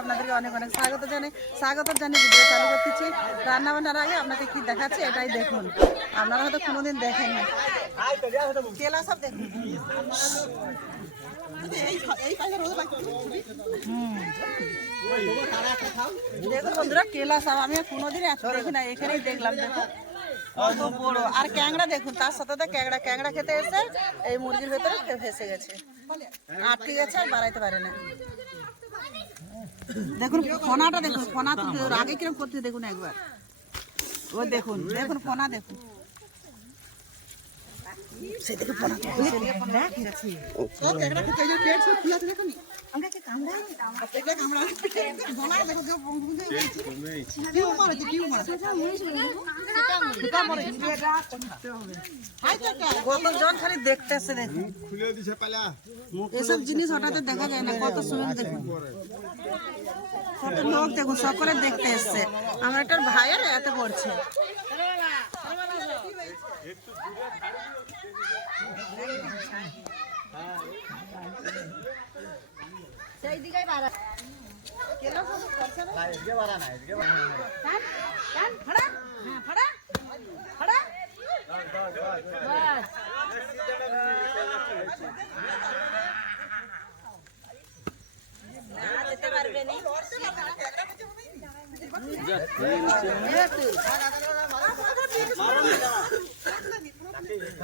আপনাদেরকে অনেক অনেক স্বাগত স্বাগত করতেছি রান্না বান্নার আগে কি দেখাচ্ছে এটাই দেখুন আপনারা হয়তো কোনোদিন দেখুন বন্ধুরা কেলা সব আমি কোনোদিন দেখি না এখানেই দেখলাম দেখুন কত বড় আর ক্যাংড়া দেখুন তার সাথে তো ক্যাংড়া ক্যাংড়া খেতে এসে এই মুরগির ভেতরে ফেসে গেছে। আটকে গেছে আর বাড়াইতে পারে না। দেখুন, ফোনাটা দেখুন, ফোনা তো আগে কীরকম করতে দেখুন একবার। ও দেখুন দেখুন, ফোনা দেখুন। সেদিকে ফোনা তো সেদিকে ফোনা গেছে ও দেখরা খেতে এই যে পেট সব ফুলা দেখুন আমরা কি কামড়া পেটে কামড়া গলা দেখো যে বন্ধু কি মারে কি মারে সেটা মারে এটা করতে হবে হাই তো কত জন খালি দেখতেছে দেখুন খুলে দিছে পালা এসব জিনিস হঠাৎ দেখা যায় না কত সুন্দর দেখুন কত লোক দেখুন সকলে দেখতে এসছে আমার একটা ভাইয়ের এত পড়ছে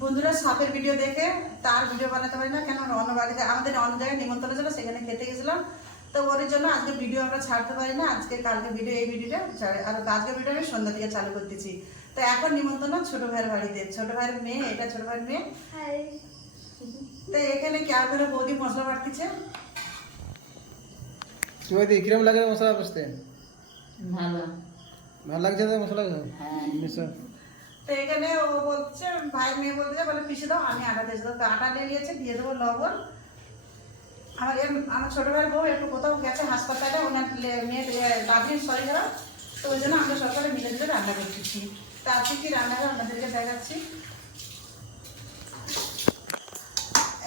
বন্ধুরা সাপের ভিডিও দেখে তার ভিডিও বানাতে পারি না কেন অন্য বাড়িতে আমাদের অন্য জায়গায় নিমন্ত্রণ ছিল সেখানে খেতে গেছিলাম। তো ওর জন্য আজকে ভিডিও আমরা ছাড়তে পারি না আজকে কালকে ভিডিও এই ভিডিওটা ছাড়ে- আর আজকে ভিডিও আমি সন্ধ্যা থেকে চালু করতেছি। তো এখন নিমন্ত্রণ ছোট ভাইয়ের বাড়িতে। ছোট ভাইয়ের মেয়ে এটা ছোট ভাইয়ের মেয়ে। তো এখানে কেয়ার করে বৌদি মশলা বাটতেছে? সুমাইদি কিরম লাগে মশলা বসতে ভালো। ভালো লাগছে তো মশলা মিশো তো এখানে ও বলছে ভাইয়ের মেয়ে বলছে বলে পিষে দাও আমি আটা দিয়ে দেবো। তো আটা নিয়ে নিয়েছে দিয়ে দেবো লবণ। আমার আমার ছোট ভাইয়ের বউ একটু কোথাও গেছে হাসপাতালে ওনার মেয়ের দাদির শরীর খারাপ তো ওই জন্য আমরা সরকারে মিলে মিলে রান্না করতেছি। তা আজকে কি রান্না করে আপনাদেরকে দেখাচ্ছি?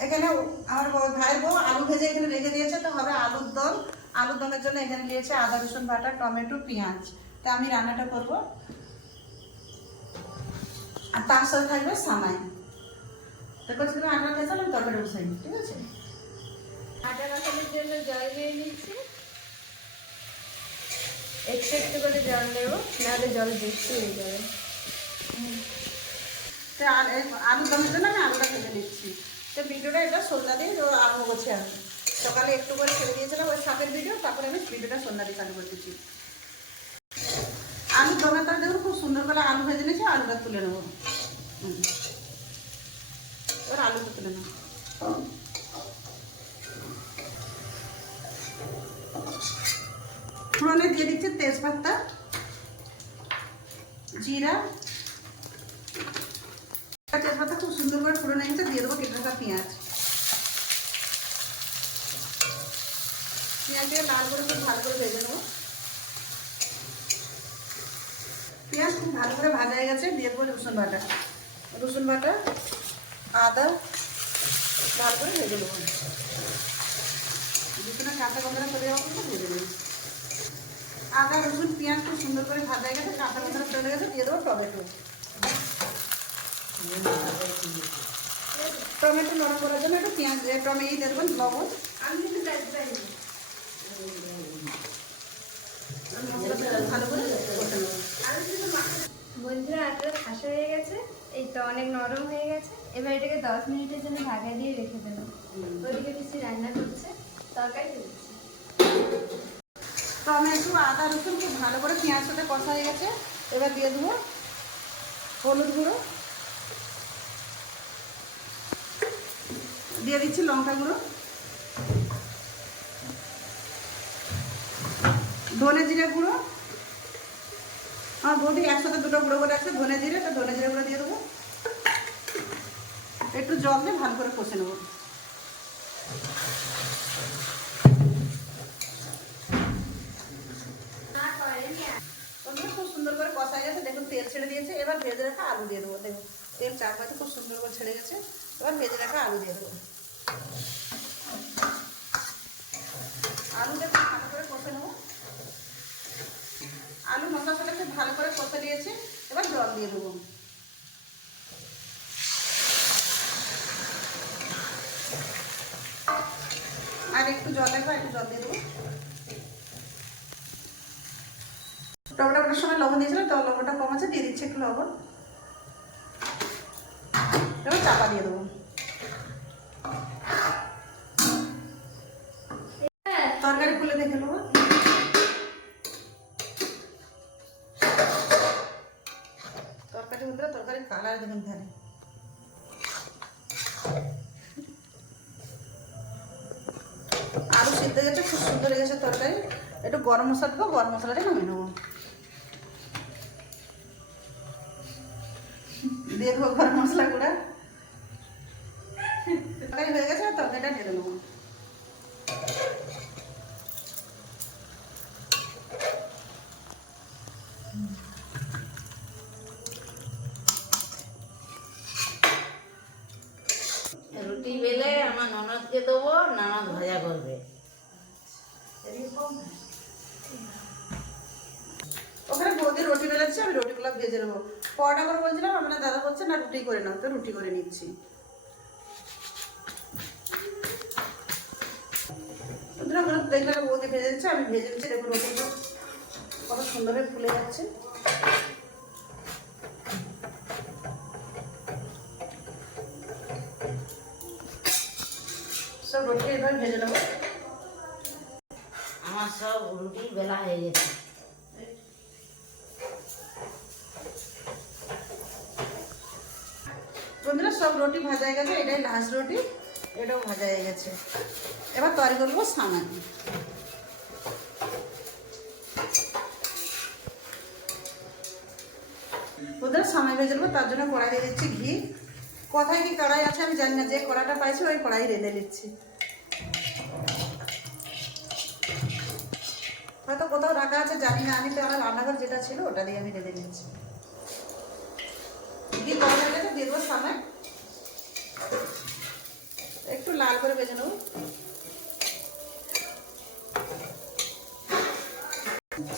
এখানে আমার ভাইয়ের বউ আলু ভেজে এখানে রেখে দিয়েছে, তো হবে আলুর দম। আলুর দমের জন্য এখানে নিয়েছে আদা, রসুন বাটা, টমেটো, পেঁয়াজ। তা আমি রান্নাটা করব। আর তার সাথে থাকবে সামাই। তো করছি তুমি আটা আমি তরকারি বসাই ঠিক আছে? আটা মাখানোর জন্য জল দিয়ে নিচ্ছি। একটু একটু করে জল নেব, নাহলে জল বেশি হয়ে যাবে। তো আর এই দমের জন্য আমি আলুটা ভেজে নিচ্ছি তো ভিডিওটা এটা সন্ধ্যা দিয়ে আরম্ভ সকালে একটু করে ছেড়ে দিয়েছিলাম, ওই সাপের ভিডিও, তারপরে আমি ভিডিওটা সন্ধ্যা দিয়ে করে দিচ্ছি। আলুর দমের তার দেখুন, খুব সুন্দর করে আলু ভেজে নিয়েছি, আলুটা তুলে নেব। এবার আলুটা তুলে নেব। ফোড়নে দিয়ে দিচ্ছি তেজপাতা, জিরা খুব সুন্দর করে ফোড়নে গেছে দিয়ে দেবো কেটে রাখা পেঁয়াজ। পেঁয়াজটাকে লাল করে খুব ভালো করে ভেজে নেব। পেঁয়াজ খুব ভালো করে ভাজা হয়ে গেছে, দিয়ে দেবো রসুন বাটা। রসুন বাটা, আদা ভালো করে ভেজে দেবো রসুনের কাঁচা গন্ধটা চলে যাওয়া পর্যন্ত ভেজে দেবো আদা, রসুন, পেঁয়াজ খুব সুন্দর করে ভাজা হয়ে গেছে, কাঁচা গন্ধটা চলে গেছে, দিয়ে দেবো টমেটো। টমেটো নরম করার জন্য একটু পেঁয়াজ টমেটো দেবেন লবণ। মশলাটা ভালো করে। বন্ধুরা আটা ঠাসা হয়ে গেছে। এই তো অনেক নরম হয়ে গেছে। এবার এটাকে দশ মিনিটের জন্য ঢাকা দিয়ে রেখে দেবো। ওদিকে তরকারি দিচ্ছি তো আমি একটু আদা রসুন খুব ভালো করে পেঁয়াজ সাথে কষা হয়ে গেছে। এবার দিয়ে দেবো হলুদ গুঁড়ো। দিয়ে দিচ্ছি লঙ্কা গুঁড়ো। ধনে জিরে গুঁড়ো। আমার বৌদি একসাথে দুটো গুঁড়ো করে আছে, ধনে জিরে, তো ধনে জিরে গুঁড়ো দিয়ে দেবো। একটু জল দিয়ে ভালো করে কষে নেব। খুব সুন্দর করে দেখুন, তেল ছেড়ে দিয়েছে। এবার ভেজে রাখা আলু দিয়ে দেবো। দেখুন, তেল চার চারপাশে খুব সুন্দর করে ছেড়ে গেছে। এবার ভেজে রাখা আলু দিয়ে দেবো। আলু দেখুন ভালো করে কষে নেব। আলু মশলার সাথে খুব ভালো করে কষে নিয়েছে, এবার জল দিয়ে দেবো। আর একটু জল লাগবে একটু জল দিয়ে দেবো। টমেটো কাটার সময় লবণ দিয়েছিলাম, তো লবণটা কম আছে, দিয়ে দিচ্ছি একটু লবণ। এবার চাপা দিয়ে দেবো। কালার দেখুন ধারে। আলু সিদ্ধ গেছে খুব সুন্দর হয়ে গেছে তরকারি। একটু গরম মশলা দেবো, গরম মশলাটা নামিয়ে নেব। দিয়ে দেবো গরম মশলা গুঁড়া। তরকারি হয়ে গেছে, তরকারিটা ঢেলে নেব রুটি বেলে আমার ননদকে ননদ ভাজা করবে। ওখানে বৌদি রুটি বেলাচ্ছে, আমি রুটিগুলো ভেজে নেব। পরোটা করে বলছিলাম আপনার দাদা বলছে না, রুটি করে নাও। তো রুটি করে নিচ্ছি। দেখলাম বৌদি ভেজে দিচ্ছে, আমি ভেজে দিচ্ছি, দেখুন কত সুন্দর হয়ে ফুলে যাচ্ছে। রুটি এবার ভেজে নেব। আমার সব রুটি বেলা হয়ে গেছে। বন্ধুরা সব রুটি ভাজা হয়ে গেছে এটাই লাস্ট রুটি এটাও ভাজা হয়ে গেছে। এবার তৈরি করব সামান বন্ধুরা সামাই ভেজে নেব তার জন্য কড়াই দিয়ে দিচ্ছি ঘি। কোথায় কি কড়াই আছে আমি জানি না যে কড়াইটা পাইছি ওই কড়াই রেঁধে নিচ্ছি। হয়তো কোথাও রাখা আছে, জানি না। আমি তো আমার রান্নাঘর যেটা ছিল ওটা দিয়ে আমি রেঁধে গেছে দিয়ে দেবো একটু লাল করে ভেজে নেব।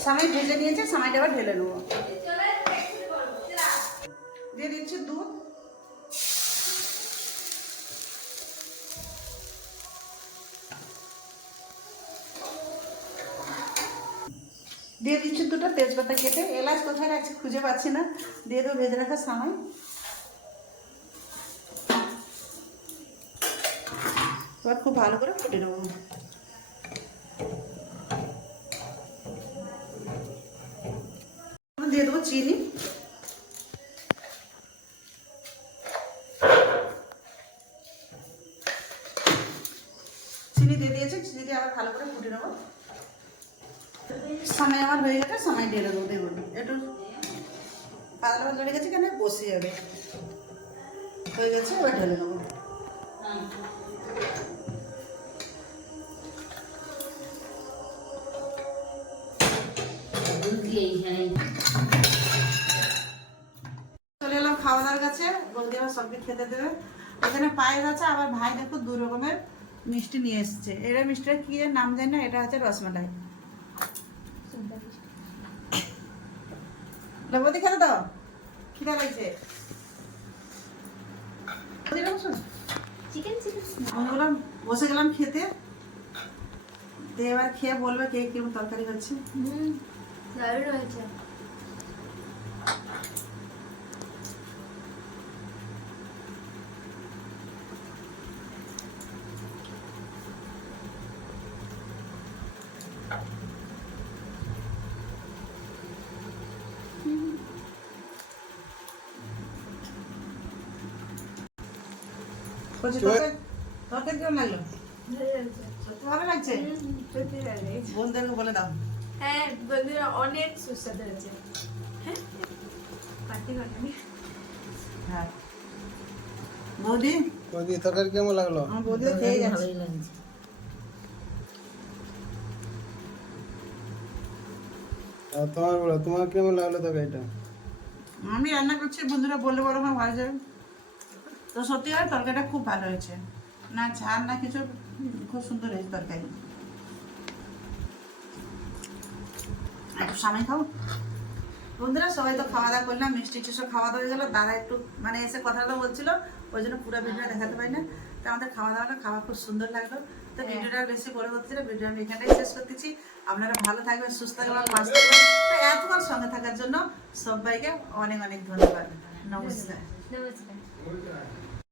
সামাই ভেজে নিয়েছে সামাইটা আবার ঢেলে নেব। দিয়ে দিচ্ছি দুধ। দিয়ে দিচ্ছি দুটো তেজপাতা কেটে। এলাচ কোথায় রাখছি খুঁজে পাচ্ছি না। দিয়ে দেবো ভেজে রাখা সামাই। এবার খুব ভালো করে ফুটে নেব। দিয়ে দেবো চিনি দিয়ে দিয়েছে চিনি দিয়ে আবার ভালো করে ফুটে নেব সময় আমার হয়ে গেছে সময় ঢেলে দেবো দেখুন একটু পাতলা পাতলা হয়ে গেছে কেন? বসে যাবে। হয়ে গেছে এবার ঢেলে নেব। চলে এলাম খাওয়া দাওয়ার কাছে। বলতে আবার সবকে খেতে দেবে। এখানে পায়েস আছে আবার ভাই দেখো দু রকমের মিষ্টি নিয়ে এসছে। এটা মিষ্টিটা কি এর নাম জানি না এটা হচ্ছে রসমালাই। বৌদি খেতে দাও। খিদা লাগছে। বললাম বসে গেলাম খেতে। দিয়ে এবার খেয়ে বলবে কে কেমন তরকারি হচ্ছে। হুম দারুণ হয়েছে। তোকে কেমন লাগল ভালো লাগছে? ভালো বলে দাও। হ্যাঁ বন্ধুরা অনেক সুস্বাদু হয়েছে। হ্যাঁ? হ্যাঁ। বৌদি? বৌদি তরকারি কেমন লাগল? আমার খেয়ে গেছে। ভালোই লাগছে। তোমার বলো তোমার কেমন লাগল তরকারিটা? আমি রান্না করছি বন্ধুরা বললে বলো আমার ভালো যাবে। তো সত্যি হয় তরকারিটা খুব ভালো হয়েছে। না ঝাল না কিছু খুব সুন্দর হয়েছে তরকারি। একটু সামনে খাও। বন্ধুরা সবাই তো খাওয়া দাওয়া করলাম মিষ্টি টিষ্টি খাওয়া দাওয়া হয়ে গেলো। দাদা একটু মানে এসে কথা কথা বলছিল ওই জন্য পুরো ভিডিও দেখাতে পারি না। তো আমাদের খাওয়া দাওয়াটা খাওয়া খুব সুন্দর লাগল। তো ভিডিওটা বেশি বড় করতেছি না ভিডিও আমি এখানেই শেষ করতেছি। আপনারা ভালো থাকবেন সুস্থ থাকবেন পাঁচ থাকবেন। এতবার সঙ্গে থাকার জন্য সবাইকে অনেক অনেক ধন্যবাদ। নমস্কার। নমস্কার।